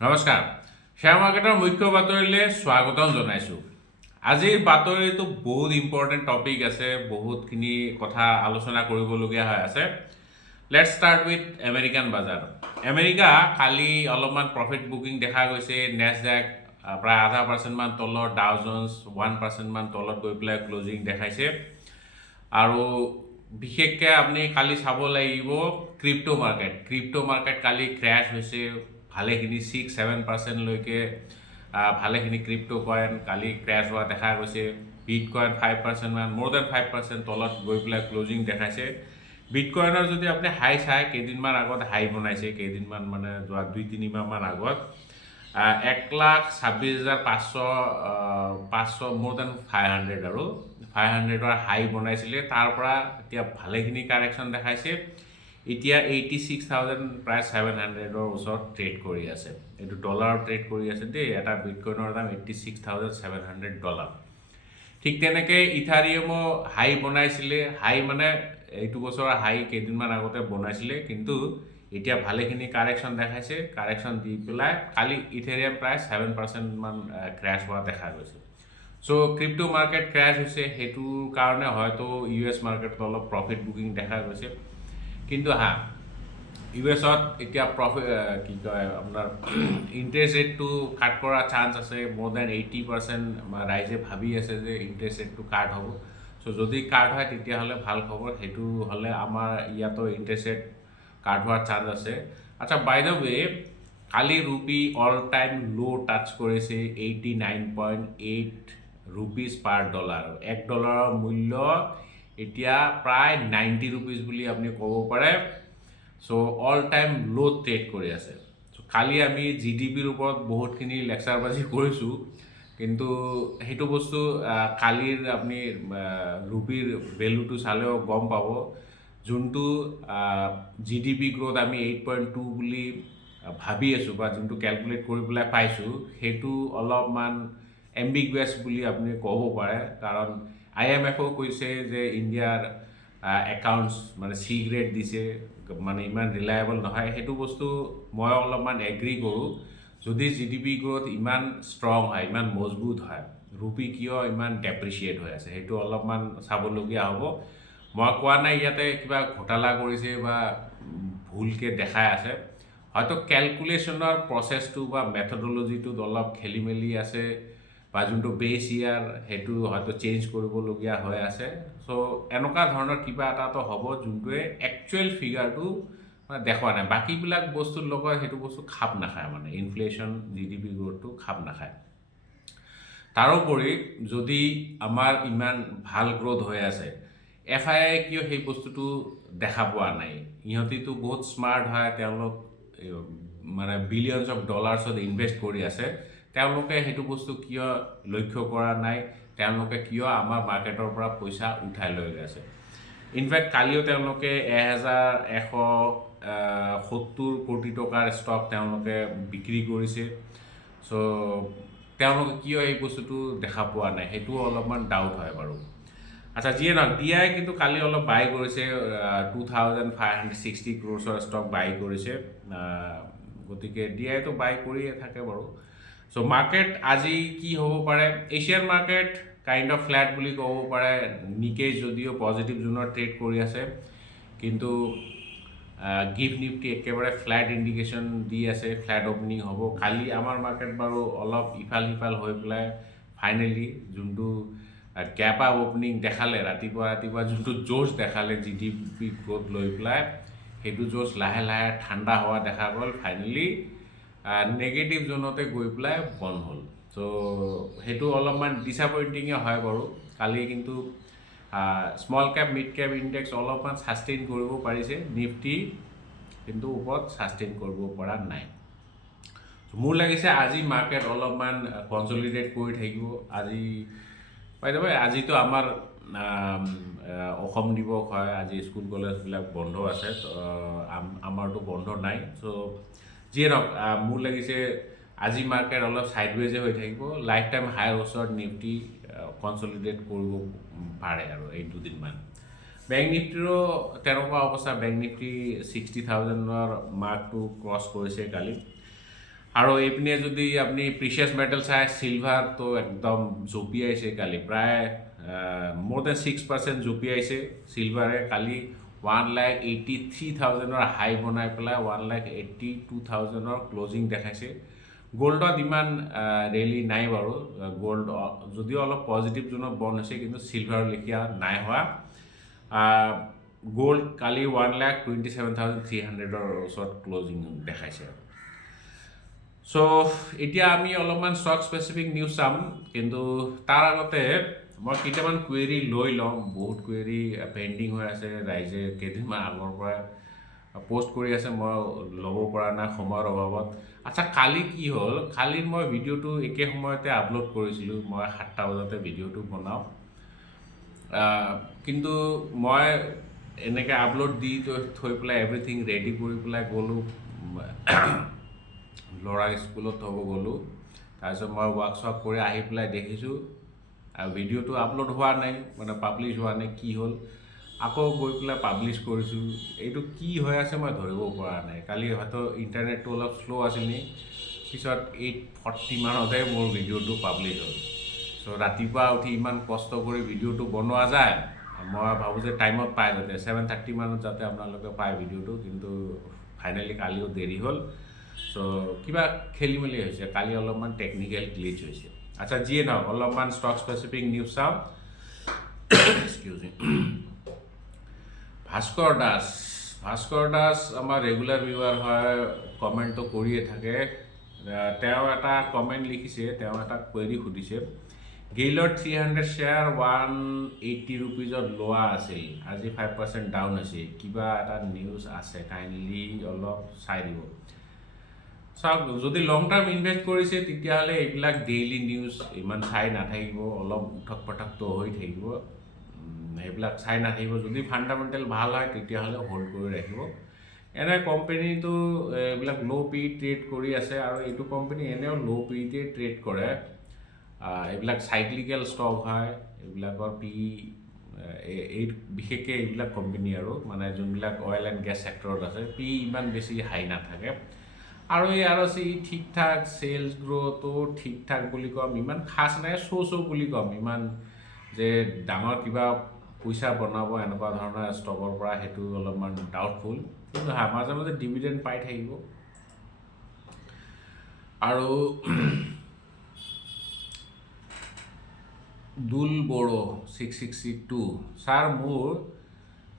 নমস্কাৰ শ্বেয়াৰ মাৰ্কেটৰ মুখ্য বাতৰিলৈ স্বাগতম জনাইছোঁ আজিৰ বাতৰিটো বহুত ইম্পৰ্টেণ্ট টপিক আছে বহুতখিনি কথা আলোচনা কৰিবলগীয়া হৈ আছে লেটছ ষ্টাৰ্ট উইথ আমেৰিকান বাজাৰ আমেৰিকা কালি অলপমান প্ৰফিট বুকিং দেখা গৈছে নেছডেক প্ৰায় 0.5% মান তলত ডাও জোন্স 1% মান তলত গৈ পেলাই ক্লোজিং দেখাইছে আৰু বিশেষকৈ আপুনি কালি চাব লাগিব ক্ৰিপ্টো মাৰ্কেট কালি ক্ৰেছ হৈছে ভালেখিনি 6-7% লৈকে ভালেখিনি ক্ৰিপ্টো কইন কালি ক্ৰেছ হোৱা দেখা গৈছে বিটকইন 5% মান মোৰ দেন 5% তলত গৈ পেলাই ক্লোজিং দেখাইছে বিটকইনৰ যদি আপুনি হাই চাই কেইদিনমান আগত হাই বনাইছে কেইদিনমান মানে যোৱা 2-3 মাহমান আগত 1,26,500 মোৰ দেন 500 আৰু 500ৰ হাই বনাইছিলে তাৰ পৰা এতিয়া ভালেখিনি কাৰেকশ্যন দেখাইছে এতিয়া 86,000 প্ৰায় 700ৰ ওচৰত ট্ৰেড কৰি আছে এইটো ডলাৰ ট্ৰেড কৰি আছে দেই এটা বিটকইনৰ দাম $86,700 ঠিক তেনেকৈ ইথাৰিয়ামো হাই বনাইছিলে হাই মানে এইটো বছৰৰ হাই কেইদিনমান আগতে বনাইছিলে কিন্তু এতিয়া ভালেখিনি কাৰেকশ্যন দেখাইছে কাৰেকশ্যন দি পেলাই কালি ইথাৰিয়াম প্ৰায় 7% মান ক্ৰেছ হোৱা দেখা গৈছে চ' ক্ৰিপ্টো মাৰ্কেট ক্ৰেছ হৈছে সেইটোৰ কাৰণে হয়তো US মাৰ্কেটত অলপ প্ৰফিট বুকিং দেখা গৈছে কিন্তু ইউএছত এতিয়া প্ৰফিট কি কয় আপোনাৰ ইণ্টাৰেষ্ট ৰেটটো কাট কৰা চান্স আছে মোৰ দেন 80% ৰাইজে ভাবি আছে যে ইণ্টাৰেষ্ট ৰেটটো কাট হ'ব চ' যদি কাট হয় তেতিয়াহ'লে ভাল খবৰ সেইটো হ'লে আমাৰ ইয়াতো ইণ্টাৰেষ্ট ৰেট কাট হোৱাৰ চান্স আছে আচ্ছা বাই দ্য ৱে কালি rupee all time low' touch কৰিছে 89.8 ৰুপিজ পাৰ ডলাৰ $1 মূল্য এতিয়া প্ৰায় 90 ৰুপিজ বুলি আপুনি ক'ব পাৰে চ' অল টাইম ল' ট্ৰেড কৰি আছে কালি আমি জিডিপিৰ ওপৰত বহুতখিনি লেকচাৰবাজি কৰিছোঁ কিন্তু সেইটো বস্তু কালিৰ আপুনি ৰুপিৰ ভেলুটো চালেও গম পাব যোনটো জিডিপি গ্ৰ'থ আমি 8.2 বুলি ভাবি আছোঁ বা যোনটো কেলকুলেট কৰি পেলাই পাইছোঁ সেইটো অলপমান এম্বিগুৱাছ বুলি আপুনি ক'ব পাৰে কাৰণ IMFও কৈছে যে ইণ্ডিয়াৰ একাউণ্টছ মানে চি গ্ৰেড দিছে মানে ইমান ৰিলায়েবল নহয় সেইটো বস্তু মই অলপমান এগ্ৰী কৰোঁ যদি জিডিপি গ্ৰ'থ ইমান ষ্ট্ৰং হয় ইমান মজবুত হয় ৰুপি কিয় ইমান ডেপ্ৰিচিয়েট হৈ আছে সেইটো অলপমান চাবলগীয়া হ'ব মই কোৱা নাই ইয়াতে কিবা ঘোটালা কৰিছে বা ভুলকৈ দেখাই আছে হয়তো কেলকুলেশ্যনৰ প্ৰচেছটো বা মেথডলজিটোত অলপ খেলি মেলি আছে বা যোনটো বেছ ইয়াৰ সেইটো হয়তো চেঞ্জ কৰিবলগীয়া হৈ আছে চ' এনেকুৱা ধৰণৰ কিবা এটাতো হ'ব যোনটোৱে একচুৱেল ফিগাৰটো মানে দেখুওৱা নাই বাকীবিলাক বস্তুৰ লগত সেইটো বস্তু খাপ নাখায় মানে ইনফ্লেশ্যন জিডিপি গ্ৰ'থটো খাপ নাখায় তাৰোপৰি যদি আমাৰ ইমান ভাল গ্ৰ'থ হৈ আছে FII কিয় সেই বস্তুটো দেখা পোৱা নাই ইহঁতিতো বহুত স্মাৰ্ট হয় তেওঁলোক মানে বিলিয়নছ অফ ডলাৰ্ছত ইনভেষ্ট কৰি আছে তেওঁলোকে সেইটো বস্তু কিয় লক্ষ্য কৰা নাই তেওঁলোকে কিয় আমাৰ মাৰ্কেটৰ পৰা পইচা উঠাই লৈ আছে ইনফেক্ট কালিও তেওঁলোকে 1,170 কোটি টকাৰ ষ্টক তেওঁলোকে বিক্ৰী কৰিছে চ' তেওঁলোকে কিয় এই বস্তুটো দেখা পোৱা নাই সেইটোও অলপমান ডাউট হয় বাৰু আচ্ছা যিয়ে নহওক DI কিন্তু কালি অলপ বাই কৰিছে 2,560 ক্ৰ'ৰ্ছৰ ষ্টক বাই কৰিছে গতিকে DIটো বাই কৰিয়ে থাকে বাৰু চ' মাৰ্কেট আজি কি হ'ব পাৰে Asian market kind of flat বুলি ক'ব পাৰে নিকেই যদিও পজিটিভ জোনত ট্ৰেড কৰি আছে কিন্তু গিফ্ট নিফটি একেবাৰে ফ্লেট ইণ্ডিকেশ্যন দি আছে ফ্লেট অপেনিং হ'ব কালি আমাৰ মাৰ্কেট বাৰু অলপ ইফাল সিফাল হৈ পেলাই ফাইনেলি যোনটো গেপ আপ অপেনিং দেখালে ৰাতিপুৱা যোনটো জোচ দেখালে জিডিপি গ্ৰ'থ লৈ পেলাই সেইটো জোচ লাহে লাহে ঠাণ্ডা হোৱা দেখা গ'ল ফাইনেলি নেগেটিভ জোনতে গৈ পেলাই বন্ধ হ'ল চ' সেইটো অলপমান ডিছএপইণ্টিঙে হয় বাৰু কালি কিন্তু small cap mid cap index অলপমান ছাষ্টেইন কৰিব পাৰিছে নিফটি কিন্তু ওপৰত ছাষ্টেইন কৰিব পৰা নাই মোৰ লাগিছে আজি মাৰ্কেট অলপমান কনচলিডেট কৰি থাকিব আজি বাই দ্য ৱে আজিতো আমাৰ অসম দিৱস হয় আজি স্কুল কলেজবিলাক বন্ধ আছে আমাৰতো বন্ধ নাই চ' যিয়ে নহওক মোৰ লাগিছে আজি মাৰ্কেট অলপ ছাইডৱেজে হৈ থাকিব লাইফ টাইম হাইৰ ওচৰত নিফটি কনচলিডেট কৰিব পাৰে আৰু এই দুদিনমান বেংক নিফটিৰো তেনেকুৱা অৱস্থা বেংক নিফটি 60,000ৰ মাৰ্কটো ক্ৰছ কৰিছে কালি আৰু এইপিনে যদি আপুনি প্ৰিচিয়াছ মেটেল চাই চিলভাৰটো একদম জঁপিয়াইছে কালি প্ৰায় মোৰ দেন 6% জঁপিয়াইছে চিলভাৰে কালি 1,83,000 হাই বনাই পেলাই 1,82,000 ক্লজিং দেখাইছে গোল্ডত ইমান ৰেলি নাই বাৰু গোল্ড যদিও অলপ পজিটিভ জোনত বন্ধ হৈছে কিন্তু চিলভাৰ লেখীয়া নাই হোৱা গোল্ড কালি 1,27,300 ওচৰত ক্লজিং দেখাইছে সো এতিয়া আমি অলপমান ষ্টক স্পেচিফিক নিউজ চাম কিন্তু তাৰ আগতে মই কেইটামান কুৱেৰি লৈ ল'ম বহুত কুৱেৰি পেণ্ডিং হৈ আছে ৰাইজে কেইদিনমান আগৰ পৰা পোষ্ট কৰি আছে মই ল'ব পৰা নাই সময়ৰ অভাৱত আচ্ছা কালি কি হ'ল কালি মই ভিডিঅ'টো একে সময়তে আপলোড কৰিছিলোঁ মই 7টা বজাতে ভিডিঅ'টো বনাওঁ কিন্তু মই এনেকৈ আপলোড দি থৈ পেলাই এভৰিথিং ৰেডি কৰি পেলাই গ'লোঁ ল'ৰাক স্কুলত থ'ব গ'লোঁ তাৰপিছত মই ৱৰ্কশ্বপ কৰি আহি পেলাই দেখিছোঁ ভিডিঅ'টো আপলোড হোৱা নাই মানে পাব্লিছ হোৱা নাই কি হ'ল আকৌ গৈ পেলাই পাব্লিছ কৰিছোঁ এইটো কি হৈ আছে মই ধৰিব পৰা নাই কালি হয়তো ইণ্টাৰনেটটো অলপ শ্ল' আছিল নি পিছত 8:40 মানতহে মোৰ ভিডিঅ'টো পাব্লিছ হ'ল চ' ৰাতিপুৱা উঠি ইমান কষ্ট কৰি ভিডিঅ'টো বনোৱা যায় মই ভাবোঁ যে টাইমত পায় যাতে 7:30 মানত যাতে আপোনালোকে পায় ভিডিঅ'টো কিন্তু ফাইনেলি কালিও দেৰি হ'ল চ' কিবা খেলি মেলি হৈছে কালি অলপমান টেকনিকেল গ্লিচ হৈছে আচ্ছা যিয়ে নহওক অলপমান ষ্টক স্পেচিফিক নিউজ চাওঁ এক্সকিউজ মি ভাস্কৰ দাস আমাৰ ৰেগুলাৰ ভিউৱাৰ হয় কমেণ্টটো কৰিয়ে থাকে তেওঁ এটা কমেণ্ট লিখিছে তেওঁ এটা কুৱেৰি সুধিছে গেইলৰ 300 শ্বেয়াৰ 180 ৰুপিজত লোৱা আছিল আজি 5% ডাউন আছে কিবা এটা নিউজ আছে কাইণ্ডলি অলপ চাই দিব চাওক যদি লং টাৰ্ম ইনভেষ্ট কৰিছে তেতিয়াহ'লে এইবিলাক ডেইলি নিউজ ইমান চাই নাথাকিব অলপ উঠক পটকটো হৈ থাকিব এইবিলাক চাই নাথাকিব যদি ফাণ্ডামেণ্টেল ভাল হয় তেতিয়াহ'লে হোল্ড কৰি ৰাখিব এনে কোম্পানীটো এইবিলাক ল' পি ট্ৰেড কৰি আছে আৰু এইটো কোম্পানী এনেও ল' পিতে ট্ৰেড কৰে এইবিলাক চাইক্লিকেল ষ্টক হয় এইবিলাকৰ পি এই বিশেষকৈ এইবিলাক কোম্পানী আৰু মানে যোনবিলাক অইল এণ্ড গেছ ছেক্টৰত আছে পি ইমান বেছি হাই নাথাকে আৰু এই আৰ চি ঠিক ঠাক চেলছ গ্ৰ'টো ঠিক ঠাক বুলি ক'ম ইমান খাচ নাই চ' বুলি ক'ম ইমান যে ডাঙৰ কিবা পইচা বনাব এনেকুৱা ধৰণৰ ষ্টকৰ পৰা সেইটো অলপমান ডাউটফুল কিন্তু মাজে মাজে ডিভিডেণ্ড পাই থাকিব আৰু দুল বড়ো 662 ছাৰ মোৰ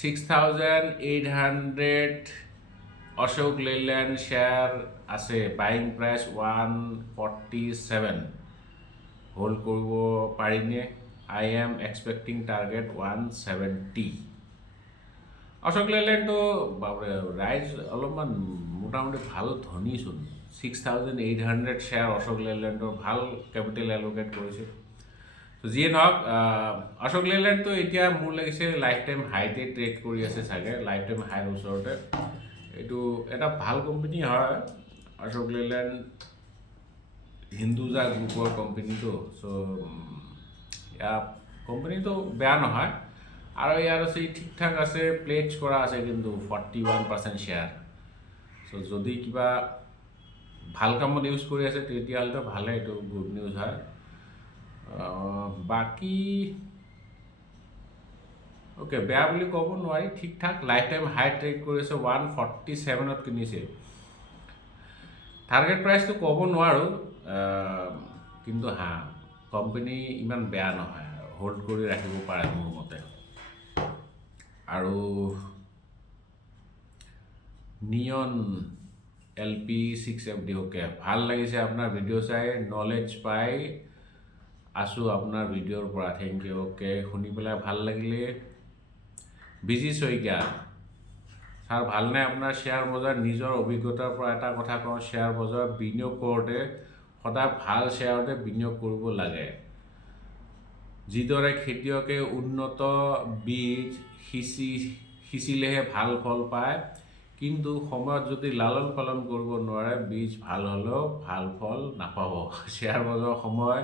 6,800 অশোক লেইলেণ্ড শ্বেয়াৰ আছে বাইং প্ৰাইচ 147 হোল্ড কৰিব পাৰিনে I am expecting target 170 Ashok লেইলেণ্ডটো ৰাইজ অলপমান মোটামুটি ভাল ধনীচোন 6,800 শ্বেয়াৰ অশোক লেইলেণ্ডৰ ভাল কেপিটেল এলোকেট কৰিছে যিয়ে নহওক অশোক লেইলেণ্ডটো এতিয়া মোৰ লাগিছে লাইফ টাইম হাইতে ট্ৰেড কৰি আছে চাগে লাইফ টাইম হাইৰ ওচৰতে এইটো এটা ভাল কোম্পানী হয় অশোক লেইলেণ্ড হিন্দুজা গ্ৰুপৰ কোম্পানীটো চ' ইয়াৰ কোম্পানীটো বেয়া নহয় আৰু ইয়াৰ আছে ঠিক ঠাক আছে প্লেজ কৰা আছে কিন্তু 41% শ্বেয়াৰ চ' যদি কিবা ভাল কামত ইউজ কৰি আছে তেতিয়াহ'লেতো ভালে এইটো গুড নিউজ হয় বাকী অ'কে বেয়া বুলি ক'ব নোৱাৰি ঠিক ঠাক লাইফ টাইম হাই ট্ৰেড কৰিছে 147ত কিনিছে টাৰ্গেট প্ৰাইচটো ক'ব নোৱাৰোঁ কিন্তু কোম্পানী ইমান বেয়া নহয় হোল্ড কৰি ৰাখিব পাৰে মোৰ মতে আৰু নিয়ন LP6FD অ'কে ভাল লাগিছে আপোনাৰ ভিডিঅ' চাই নলেজ পাই আছোঁ আপোনাৰ ভিডিঅ'ৰ পৰা থেংক ইউ অ'কে শুনি পেলাই ভাল লাগিলে বিজি শইকীয়া ছাৰ ভালনে আপোনাৰ শ্বেয়াৰ বজাৰ নিজৰ অভিজ্ঞতাৰ পৰা এটা কথা কওঁ শ্বেয়াৰ বজাৰত বিনিয়োগ কৰোঁতে সদায় ভাল শ্বেয়াৰতে বিনিয়োগ কৰিব লাগে যিদৰে খেতিয়কে উন্নত বীজ সিঁচিলেহে ভাল ফল পায় কিন্তু সময়ত যদি লালন পালন কৰিব নোৱাৰে বীজ ভাল হ'লেও ভাল ফল নাপাব শ্বেয়াৰ বজাৰৰ সময়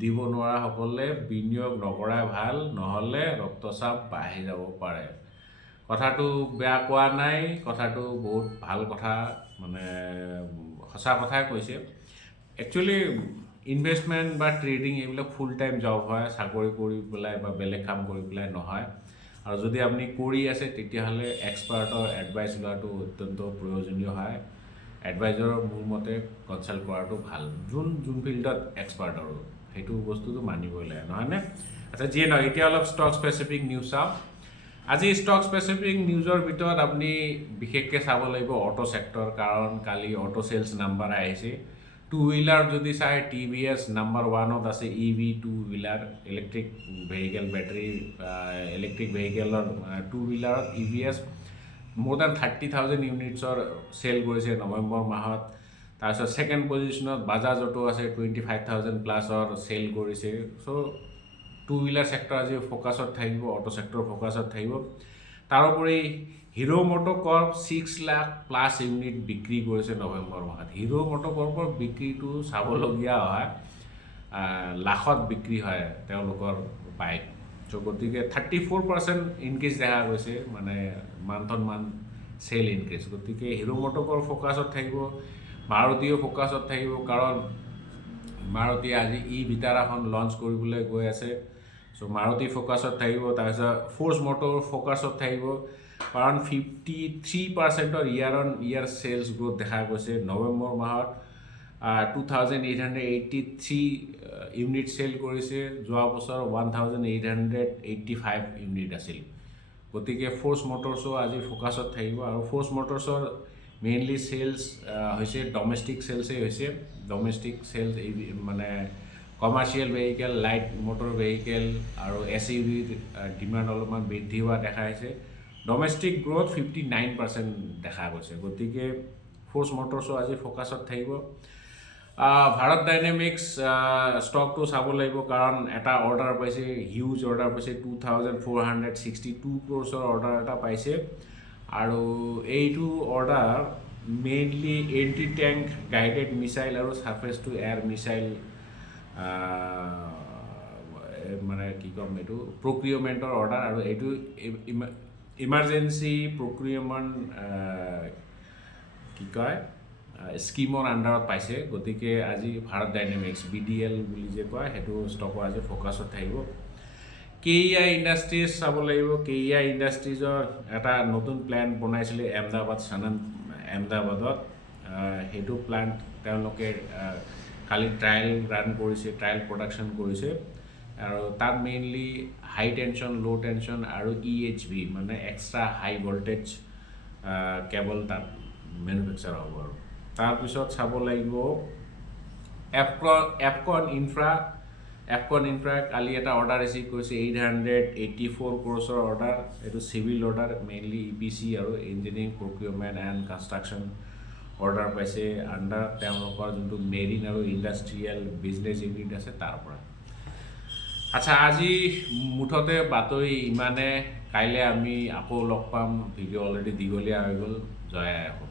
দিব নোৱাৰাসকলে বিনিয়োগ নকৰাই ভাল নহ'লে ৰক্তচাপ বাঢ়ি যাব পাৰে কথাটো বেয়া কোৱা নাই কথাটো বহুত ভাল কথা মানে সঁচা কথাই কৈছে একচুৱেলি ইনভেষ্টমেণ্ট বা ট্ৰেডিং এইবিলাক ফুল টাইম জব হয় চাকৰি কৰি পেলাই বা বেলেগ কাম কৰি পেলাই নহয় আৰু যদি আপুনি কৰি আছে তেতিয়াহ'লে এক্সপাৰ্টৰ এডভাইচ লোৱাটো অত্যন্ত প্ৰয়োজনীয় হয় এডভাইজাৰৰ মোৰ মতে কনচাল্ট কৰাটো ভাল যোন ফিল্ডত এক্সপাৰ্ট আৰু সেইটো বস্তুটো মানিবই লাগে নহয়নে আচ্ছা যিয়ে নহয় এতিয়া অলপ ষ্টক স্পেচিফিক নিউজ চাওঁ আজি ষ্টক স্পেচিফিক নিউজৰ ভিতৰত আপুনি বিশেষকৈ চাব লাগিব অটো ছেক্টৰ কাৰণ কালি অটো চেলছ নাম্বাৰ আহিছে টু হুইলাৰ যদি চাই TVS নাম্বাৰ 1ত আছে EV two wheeler electric vehicle battery electric ভেহিকেলৰ টু হুইলাৰত EVS more than 30,000 ইউনিটছৰ চেল কৰিছে নৱেম্বৰ মাহত তাৰপিছত ছেকেণ্ড পজিশ্যনত বাজাজ অটো আছে 25,000 প্লাছৰ চেল কৰিছে চ' টু হুইলাৰ ছেক্টৰ আজি ফ'কাছত থাকিব অটো ছেক্টৰ ফ'কাছত থাকিব তাৰোপৰি hero MotoCorp 6 lakh plus unit বিক্ৰী কৰিছে নৱেম্বৰ মাহত হিৰো মট'কৰ্পৰ বিক্ৰীটো চাবলগীয়া হয় লাখত বিক্ৰী হয় তেওঁলোকৰ বাইক চ' গতিকে 34% ইনক্ৰিজ দেখা গৈছে মানে month on month sale increase গতিকে হিৰো মট'কৰ্প ফ'কাছত থাকিব মাৰুতিও ফ'কাছত থাকিব কাৰণ মাৰুতিয়ে আজি ভিটাৰাখন লঞ্চ কৰিবলৈ গৈ আছে চ' মাৰুতি ফ'কাছত থাকিব তাৰপিছত ফ'ৰ্চ মটৰ ফ'কাছত থাকিব কাৰণ 53%ৰ ইয়াৰ অন ইয়াৰ চেলছ গ্ৰ'থ দেখা গৈছে নৱেম্বৰ মাহত 2,883 ইউনিট চেল কৰিছে যোৱা বছৰ 1,885 ইউনিট আছিল গতিকে ফ'ৰ্চ মটৰ্ছো আজি ফ'কাছত থাকিব আৰু ফ'ৰ্চ মটৰ্ছৰ মেইনলি চেলছ হৈছে ডমেষ্টিক চেলছেই হৈছে ডমেষ্টিক চেলছ মানে commercial vehicle light motor vehicle আৰু SUVৰ ডিমাণ্ড অলপমান বৃদ্ধি হোৱা দেখা হৈছে ডমেষ্টিক গ্ৰ'থ 59% দেখা গৈছে গতিকে ফ'ৰ্চ মটৰ্ছো আজি ফ'কাছত থাকিব ভাৰত ডাইনেমিক্স ষ্টকটো চাব লাগিব কাৰণ এটা অৰ্ডাৰ পাইছে হিউজ অৰ্ডাৰ পাইছে 2,462 ক্ৰ'ৰ্ছৰ অৰ্ডাৰ এটা পাইছে আৰু এইটো order mainly anti tank guided missile আৰু ছাৰ্ফেচ টু এয়াৰ মিছাইল মানে কি ক'ম এইটো প্ৰক্ৰিয়মেণ্টৰ অৰ্ডাৰ আৰু এইটো ইমাৰ্জেঞ্চি প্ৰক্ৰিয়মেণ্ট কি কয় স্কিমৰ আণ্ডাৰত পাইছে গতিকে আজি ভাৰত ডাইনেমিক্স BDL বুলি যে কয় সেইটো ষ্টকৰ আজি ফ'কাছত থাকিব KEI ইণ্ডাষ্ট্ৰিজ চাব লাগিব KEI ইণ্ডাষ্ট্ৰিজৰ এটা নতুন প্লেণ্ট বনাইছিলে আহমেদাবাদত সেইটো প্লেণ্ট তেওঁলোকে কালি ট্ৰায়েল ৰান কৰিছে ট্ৰায়েল প্ৰডাকশ্যন কৰিছে আৰু তাত মেইনলি হাই টেনশ্যন ল' টেনশ্যন আৰু EHV মানে এক্সট্ৰা হাই ভল্টেজ কেবল তাত মেনুফেকচাৰ হ'ব আৰু তাৰপিছত চাব লাগিব এফকন ইনফ্ৰা কালি এটা অৰ্ডাৰ ৰিচিভ কৰিছে 884 ক্ৰ'ৰ্ছৰ অৰ্ডাৰ এইটো চিভিল অৰ্ডাৰ মেইনলি EPC আৰু ইঞ্জিনিয়াৰিং প্ৰক্ৰিয়মেণ্ট এণ্ড কনষ্ট্ৰাকশ্যন অৰ্ডাৰ পাইছে আণ্ডাৰ তেওঁলোকৰ যোনটো মেৰিন আৰু ইণ্ডাষ্ট্ৰিয়েল বিজনেছ ইউনিট আছে তাৰ পৰা আচ্ছা আজি মুঠতে বাতৰি ইমানে কাইলৈ আমি আকৌ লগ পাম ভিডিঅ' অলৰেডি দীঘলীয়া হৈ গ'ল জয় আই অসম